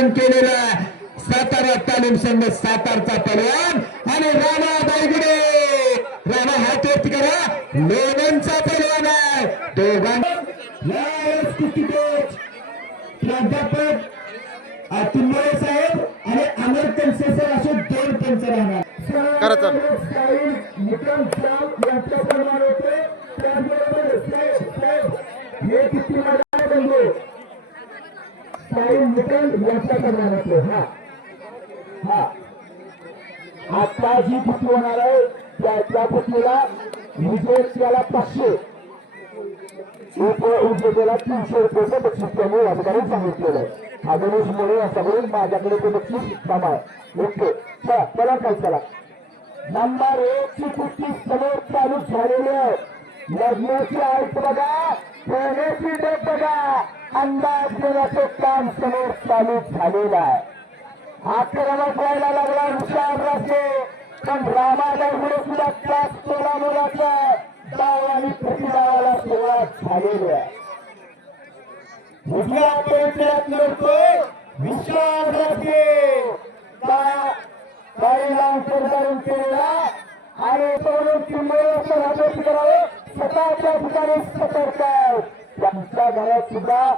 धारण केलेला सातारा तालीम संघ सातारचा पलवान आणि रामा दायगुडे रामा हात वरती करा. लोणंदचा पलवान आहे. दोघांना कुस्ती कोच प्राध्यापक अतुल्य साहेब आणि अमर कनसे सर असे दोन पंच राहणार. करा चालू. साईड विक्रम श्राम यांच्या सन्मान होते त्याचबरोबर साहेब साहेब हे किती मैदान बनले साईड विक्रम यांच्या करणार होते हा. हा. आता जी कुस्ती होणार आहे त्या त्या कुस्तीला विजय त्याला पाचशे. उप उद्योगाला तीनशे रुपयाचं बक्षीस त्यामुळे या ठिकाणी सांगितलेलं आहे. आजमुळे असं करून माझ्याकडे ते बक्षीस जमा आहे. ओके. चला चला काय चला. नंबर एक ची कुस्ती समोर चालू झालेली आहे. लग्नाची आयत बघा. प्रेमाची डेट बघा अंदाज घेण्याचे काम समोर चालू झालेलं आहे. आक्रमक व्हायला लागला हुशार राजे पण रामाला सुद्धा त्याच सोळा मुलाचा. डाव आणि प्रतिडावाला सुरुवात झालेली आहे. उजव्या पेट्यात लढतोय विशाल राजे काही लांब करून केलेला आणि सोडून किंमत करावं. करावे स्वतःच्या ठिकाणी सतर्क आहे. त्यांच्या घरात सुद्धा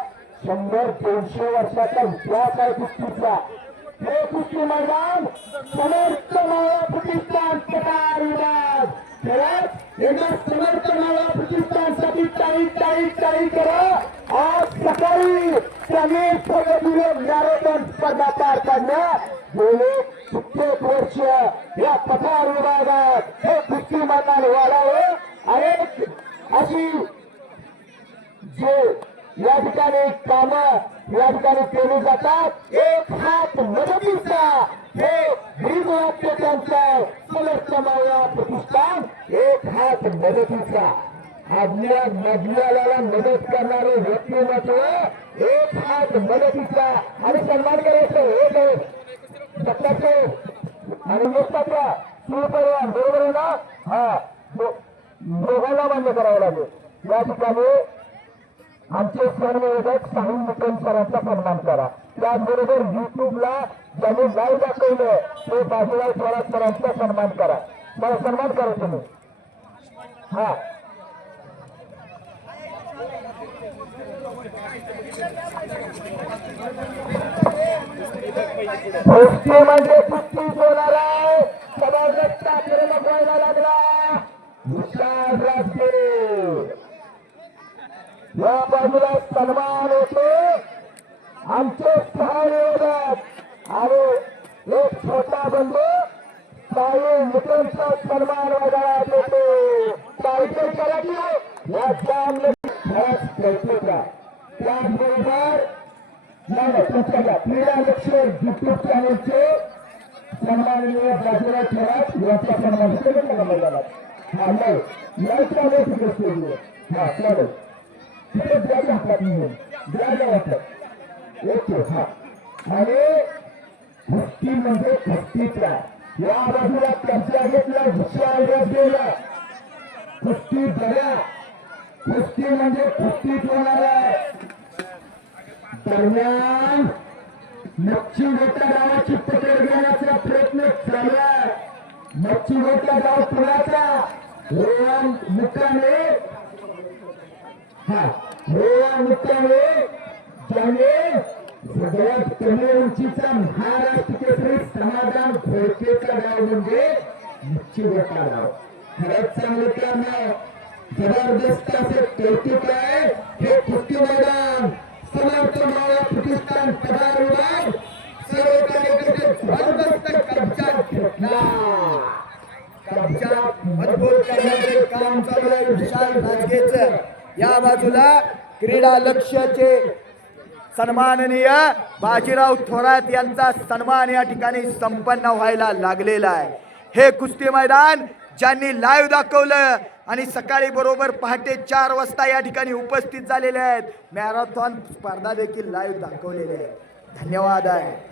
शंभर दोनशे वर्षाचा इतिहास आहे कुस्तीचा. हे कुस्ती मैदान समर्थ मावळा प्रतिष्ठान कटार विभाग. खेळात एकदा समर्थ मावळा प्रतिष्ठानसाठी काही काही काही करा. आज सकाळी त्यांनी प्रगतीने मॅरेथॉन स्पर्धा पार पाडल्या गेले कित्येक वर्ष या पठार विभागात. हे कुस्ती मैदान वाढावं. अनेक अशी जे या ठिकाणी काम या ठिकाणी केली जातात एक हात मदतीचा हे ब्रीद त्यांचं समर्थ प्रतिष्ठान एक हात मदतीचा. आपल्या मजल्याला मदत करणारे व्यक्तिमत्व एक हात मदतीचा. आणि सन्मान करायचं एक आहे. आणि आणि सुरू करूया. बरोबर आहे ना? हा. दोघांना मान्य करावं लागेल. या ठिकाणी आमचे सर्वविधक साहिल मुकम सरांचा सन्मान करा. त्याचबरोबर युट्यूबला ज्यांनी लाईव्ह दाखवलं ते बाजूला स्वराज सरांचा सन्मान करा. मला सन्मान करा तुम्ही. हा. कुस्ती म्हणजे कुस्ती होणार आहे. जबरदस्त आक्रमक व्हायला लागला विशाल राजगिरी. या बाजूला सन्मान होतो. आमचे सहा निवेदक आणि एक छोटा बंधू साई मुकेशचा सन्मान वगैरे देतो साहित्य करायची या चार करतो का त्याचबरोबर या नाही तुमच्या क्रीडा लक्ष युट्यूब चॅनलचे सन्माननीय बाजूला ठेवाच याचा सन्मान केला झाला हा नाही ओके हा. आणि कुस्ती म्हणजे कुस्तीचा या बाजूला कब्जा घेतला विशाल गेला. कुस्ती बघा कुस्ती म्हणजे कुस्तीच होणार आहे दरम्यान मच्छी गावाची पकड घेण्याचा प्रयत्न चालला आहे मच्छी गोट्या गाव पुण्याचा. रोहन मुक्कामे. हा रोहन मुक्कामे. ज्याने सगळ्यात कमी उंचीचा महाराष्ट्र केसरी समाधान घोडकेचा गाव म्हणजे मच्छी गाव खरंच चांगलं काम आहे. जबरदस्त असे कौतुक आहे. हे कुस्ती मैदान समर्थ माळा पाकिस्तान पदार विभाग सर्व कार्यकर्ते जबरदस्त कब्जा घेतला. कब्जात मजबूत करण्याचे काम चालू आहे. विशाल राजगेचं. या बाजूला क्रीडा लक्ष्याचे सन्माननीय बाजीराव थोरात यांचा सन्मान या ठिकाणी संपन्न व्हायला लागलेला आहे. हे कुस्ती मैदान ज्यांनी लाईव्ह दाखवलं आणि सकाळी बरोबर पहाटे चार वाजता या ठिकाणी उपस्थित झालेले आहेत. मॅरेथॉन स्पर्धा देखील लाईव्ह दाखवलेले आहेत. धन्यवाद आहे.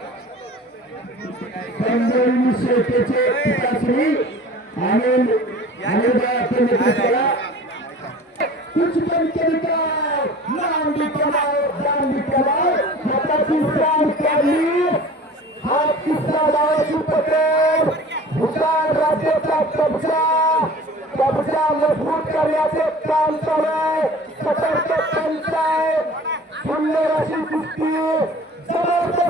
शेतीचे पिताश्री आणि अनिलबाईच्या नेतृत्वाला कुछ पण कविता नाम भी कमाओ भी कमाओ हाताची काढली लावायची भूतान राज्याचा कब्जा कब्जा मजबूत करण्याचे काम चालू आहे सतर्क पंचायत सुंदर अशी कुस्ती जबरदस्त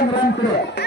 संग्राम करे